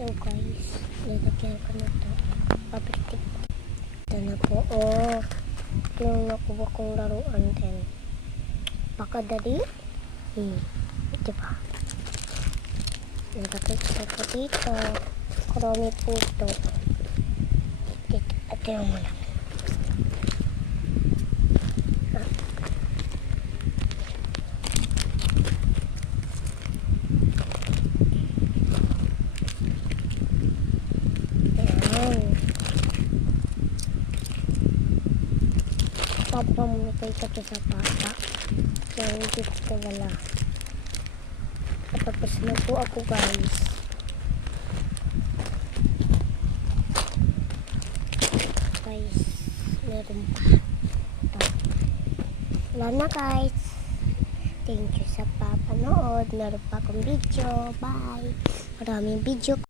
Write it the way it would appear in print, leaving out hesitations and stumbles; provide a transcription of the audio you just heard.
Yung guys, nilagyan ko na ito. Pabritik. Ito na po. Oh, nung nakuha kong laruan din. Pakadali. Diba? Nilagay ko po dito. Karami po ito. Ito yung muna. Papa muna kayo ito sa papa. Kaya hindi ko wala. Tapos na po ako guys. Guys, meron pa. Wala na guys. Thank you sa papanood. Meron pa akong video. Bye. Maraming video.